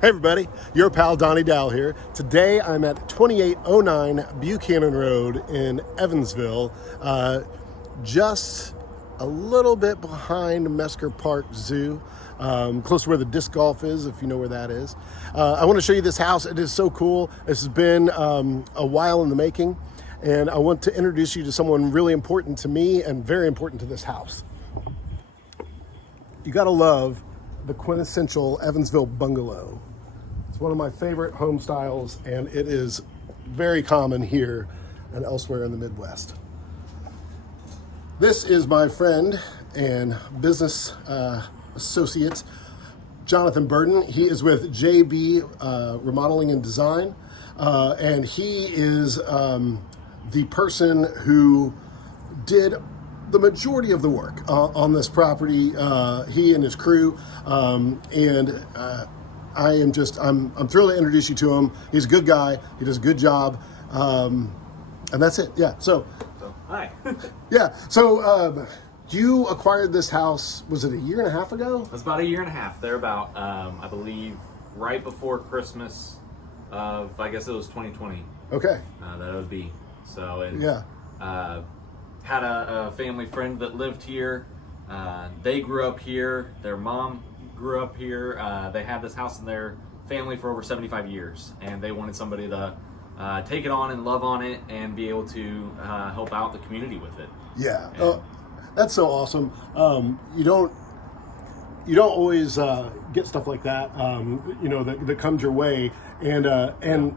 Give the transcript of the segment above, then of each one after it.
Hey everybody, your pal Donnie Dowell here. Today I'm at 2809 Buchanan Road in Evansville, just a little bit behind Mesker Park Zoo, close to where the disc golf is, if you know where that is. I want to show you this house. It is so cool. This has been a while in the making, and I want to introduce you to someone really important to me and very important to this house. You gotta love the quintessential Evansville bungalow. It's one of my favorite home styles, and it is very common here and elsewhere in the Midwest. This is my friend and business associate, Jonathan Burden. He is with JB Remodeling and Design, and he is the person who did the majority of the work on this property, he and his crew, I'm thrilled to introduce you to him. He's a good guy. He does a good job, and that's it. Yeah. So hi. Yeah. So you acquired this house. Was it a year and a half ago? It was about a year and a half. They're about, I believe, right before Christmas of, I guess it was 2020. Okay. That it would be. So and, yeah. Had a family friend that lived here. They grew up here. Their mom grew up here. They had this house in their family for over 75 years, and they wanted somebody to take it on and love on it and be able to help out the community with it. Yeah. That's so awesome. You don't always get stuff like that, that comes your way, and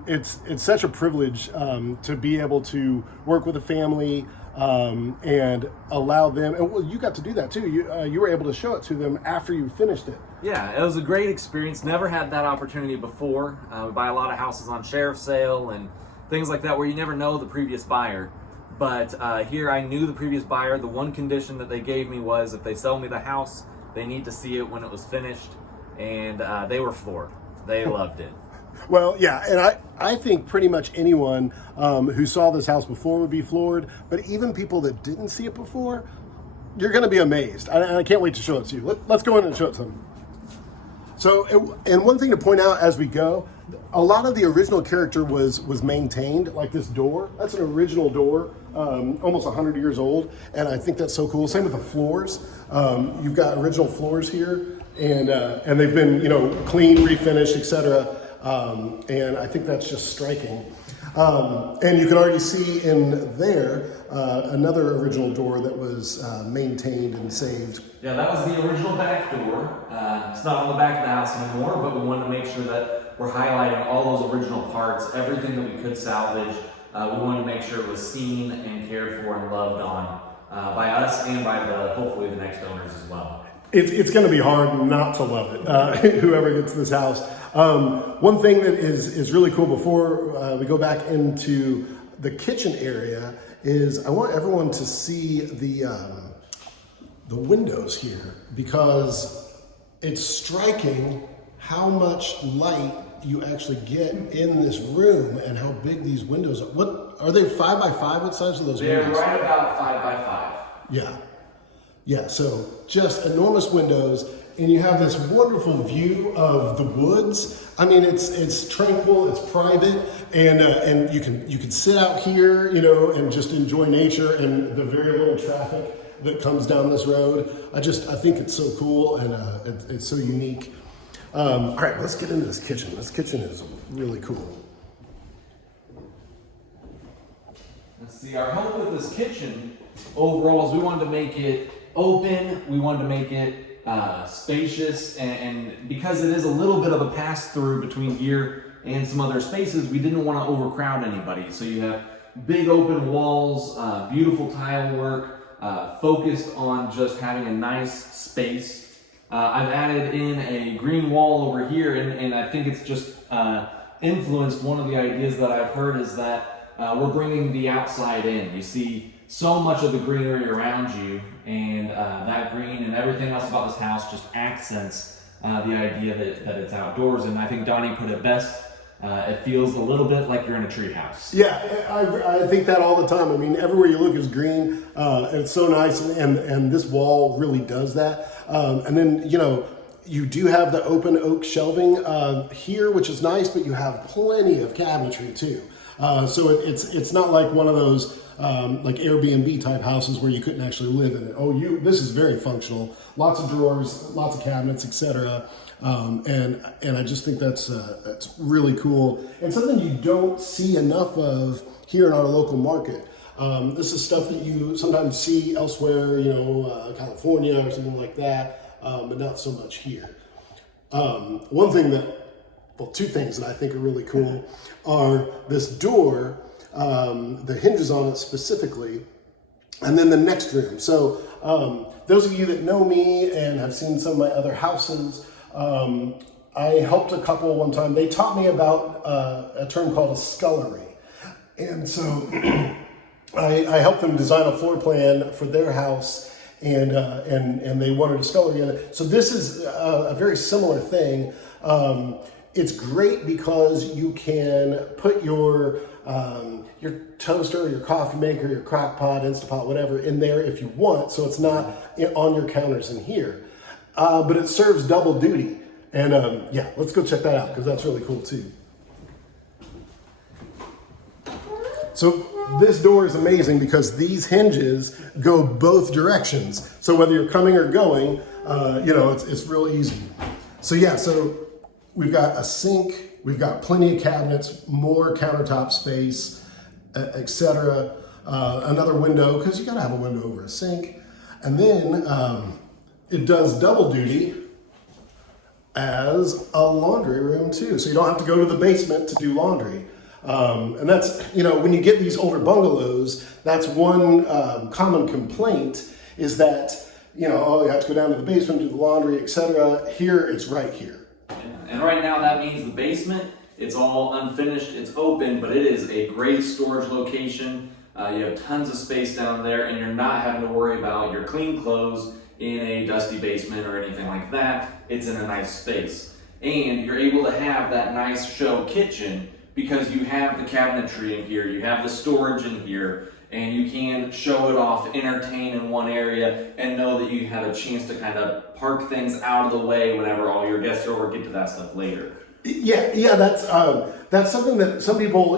it's such a privilege to be able to work with a family and allow them. And well, you got to do that too. You were able to show it to them after you finished it. Yeah, it was a great experience. Never had that opportunity before. We buy a lot of houses on sheriff's sale and things like that where you never know the previous buyer. But here I knew the previous buyer. The one condition that they gave me was if they sell me the house, they need to see it when it was finished, and they were floored. They loved it. Well, yeah, and I think pretty much anyone who saw this house before would be floored, but even people that didn't see it before, you're going to be amazed. I can't wait to show it to you. Let's go in and show it to them. So, and one thing to point out as we go, a lot of the original character was maintained, like this door. That's an original door, almost 100 years old, and I think that's so cool. Same with the floors. You've got original floors here, and they've been cleaned, refinished, etc. And I think that's just striking. And you can already see in there another original door that was maintained and saved. Yeah, that was the original back door. It's not on the back of the house anymore, but we wanted to make sure that we're highlighting all those original parts, everything that we could salvage. We wanted to make sure it was seen and cared for and loved on by us and by hopefully the next owners as well. It's going to be hard not to love it, whoever gets this house. One thing that is really cool before we go back into the kitchen area is I want everyone to see the windows here, because it's striking how much light you actually get in this room and how big these windows are. What are they, 5 by 5? What size are those windows? They're right about 5 by 5. Yeah. Yeah, so just enormous windows, and you have this wonderful view of the woods. I mean, it's tranquil, it's private, and you can sit out here, and just enjoy nature and the very little traffic that comes down this road. I think it's so cool, and it's so unique. All right, let's get into this kitchen. This kitchen is really cool. Let's see, our hope with this kitchen overall is we wanted to make it open, we wanted to make it spacious, and because it is a little bit of a pass-through between here and some other spaces, we didn't want to overcrowd anybody. So you have big open walls, beautiful tile work, focused on just having a nice space. I've added in a green wall over here, and I think it's just influenced one of the ideas that I've heard is that we're bringing the outside in. You see so much of the greenery around you, and that green and everything else about this house just accents the idea that it's outdoors. And I think Donnie put it best. It feels a little bit like you're in a tree house. Yeah, I think that all the time. I mean, everywhere you look is green. It's so nice, and this wall really does that. And then, you do have the open oak shelving here, which is nice, but you have plenty of cabinetry too. So it's not like one of those like Airbnb type houses where you couldn't actually live in it. This is very functional. Lots of drawers, lots of cabinets, etc. And I just think that's really cool and something you don't see enough of here in our local market. This is stuff that you sometimes see elsewhere, California or something like that, but not so much here. Two things that I think are really cool are this door, the hinges on it specifically, and then the next room. So those of you that know me and have seen some of my other houses, I helped a couple one time. They taught me about a term called a scullery. And so I helped them design a floor plan for their house, and they wanted a scullery in it. So this is a very similar thing. It's great because you can put your toaster, your coffee maker, your crock pot, Instapot, whatever, in there if you want, so it's not on your counters in here. But it serves double duty. And let's go check that out because that's really cool too. So this door is amazing because these hinges go both directions. So whether you're coming or going, it's real easy. So we've got a sink, we've got plenty of cabinets, more countertop space, etc. Another window, because you gotta have a window over a sink. And then it does double duty as a laundry room too. So you don't have to go to the basement to do laundry. And that's, when you get these older bungalows, that's one common complaint is that, you have to go down to the basement, do the laundry, etc. Here, it's right here. And right now that means the basement, it's all unfinished, it's open, but it is a great storage location. You have tons of space down there and you're not having to worry about your clean clothes in a dusty basement or anything like that. It's in a nice space. And you're able to have that nice show kitchen because you have the cabinetry in here, you have the storage in here, and you can show it off, entertain in one area, and know that you have a chance to kind of park things out of the way whenever all your guests are over. Get to that stuff later. Yeah, that's something that some people,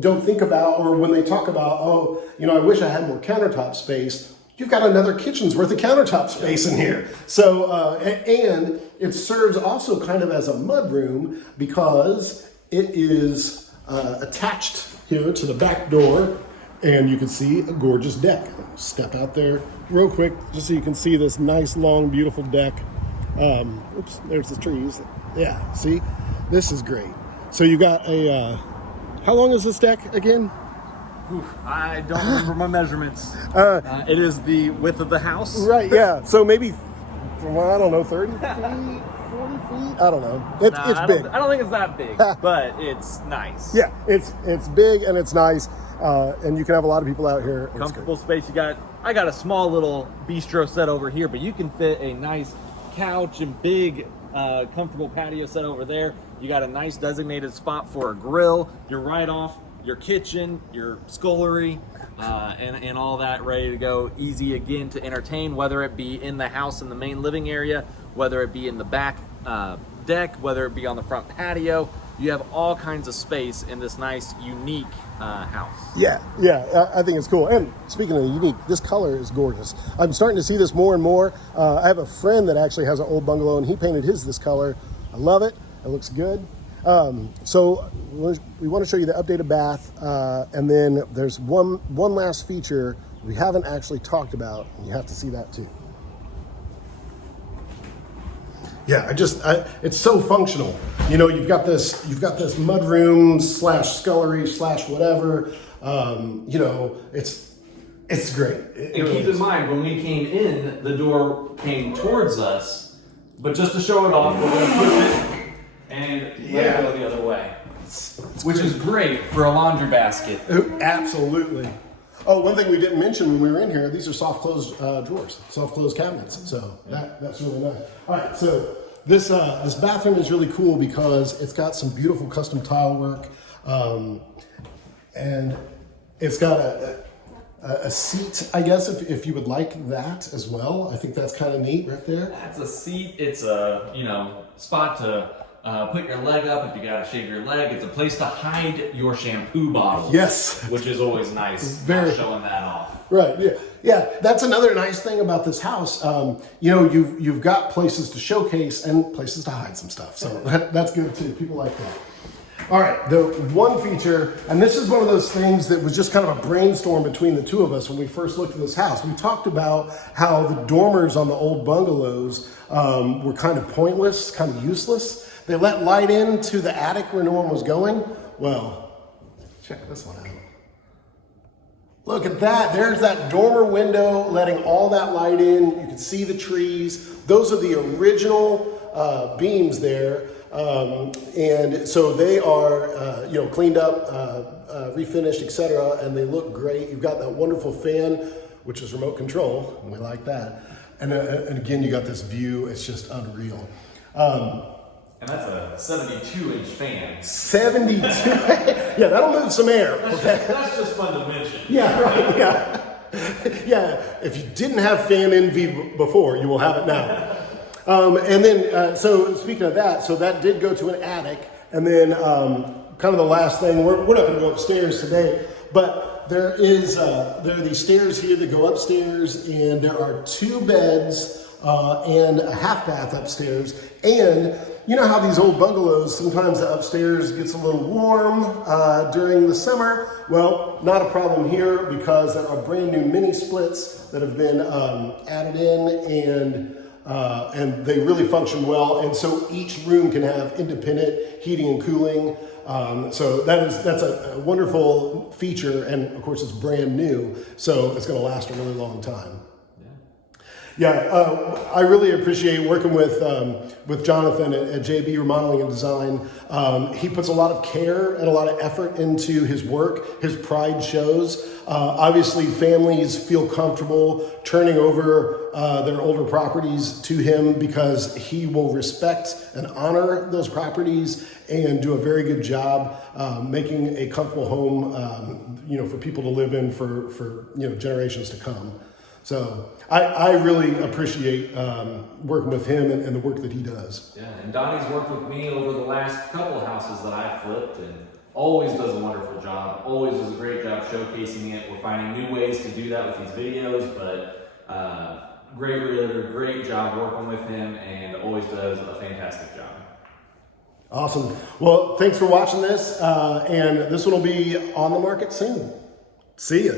don't think about, or when they talk about, I wish I had more countertop space. You've got another kitchen's worth of countertop space in here. So, and it serves also kind of as a mudroom because it is attached here to the back door. And you can see a gorgeous deck. Step out there real quick just so you can see this nice, long, beautiful deck. Oops, there's the trees. Yeah, see? This is great. So you got how long is this deck again? I don't remember my measurements. It is the width of the house. Right, yeah. So maybe, 30 feet, 40 feet? I don't know. It's big. I don't think it's that big, but it's nice. Yeah, it's big and it's nice. And you can have a lot of people out here. Comfortable space. I got a small little bistro set over here, but you can fit a nice couch and big comfortable patio set over there. You got a nice designated spot for a grill. You're right off your kitchen, your scullery, and all that ready to go. Easy again to entertain, whether it be in the house in the main living area, whether it be in the back deck, whether it be on the front patio. You have all kinds of space in this nice, unique house. Yeah, I think it's cool. And speaking of unique, this color is gorgeous. I'm starting to see this more and more. I have a friend that actually has an old bungalow, and he painted his this color. I love it. It looks good. So we want to show you the updated bath, and then there's one last feature we haven't actually talked about, and you have to see that too. Yeah, it's so functional. You've got this mudroom / scullery / whatever. It's great. And keep in mind, when we came in, the door came towards us, but just to show it off, we're going to push it and let it go the other way, which is great for a laundry basket. Absolutely. Oh, one thing we didn't mention when we were in here, these are soft closed drawers, soft closed cabinets. So that's really nice. All right, so this bathroom is really cool because it's got some beautiful custom tile work, and it's got a seat, I guess, if you would like that as well. I think that's kind of neat right there. That's a seat. It's a, spot to put your leg up if you gotta shave your leg. It's a place to hide your shampoo bottles. Yes. Which is always nice. Very. Showing that off. Right. Yeah. Yeah. That's another nice thing about this house. You've got places to showcase and places to hide some stuff. So that's good too. People like that. All right. The one feature, and this is one of those things that was just kind of a brainstorm between the two of us when we first looked at this house. We talked about how the dormers on the old bungalows were kind of pointless, kind of useless. They let light into the attic where no one was going. Well, check this one out. Look at that. There's that dormer window letting all that light in. You can see the trees. Those are the original beams there. And so they are, cleaned up, refinished, etc. And they look great. You've got that wonderful fan, which is remote control. And we like that. And again, you got this view. It's just unreal. And that's a 72-inch fan. 72. Yeah, that'll move some air. Okay. That's just fun to mention. Yeah, right. Yeah. Yeah. If you didn't have fan envy before, you will have it now. And then, so speaking of that, so that did go to an attic. And then, kind of the last thing, we're not going to go upstairs today, but there are these stairs here that go upstairs, and there are 2 beds and a half bath upstairs. And you know how these old bungalows, sometimes the upstairs gets a little warm during the summer? Well, not a problem here because there are brand new mini splits that have been added in, and they really function well. And so each room can have independent heating and cooling. So that's a wonderful feature, and of course it's brand new, so it's going to last a really long time. Yeah, I really appreciate working with Jonathan at JB Remodeling and Design. He puts a lot of care and a lot of effort into his work. His pride shows. Obviously, families feel comfortable turning over their older properties to him because he will respect and honor those properties and do a very good job making a comfortable home, for people to live in for generations to come. So I really appreciate working with him and the work that he does. Yeah, and Donnie's worked with me over the last couple of houses that I've flipped, and always does a wonderful job, always does a great job showcasing it. We're finding new ways to do that with these videos, but great realtor, great job working with him, and always does a fantastic job. Awesome. Well, thanks for watching this, and this one will be on the market soon. See ya.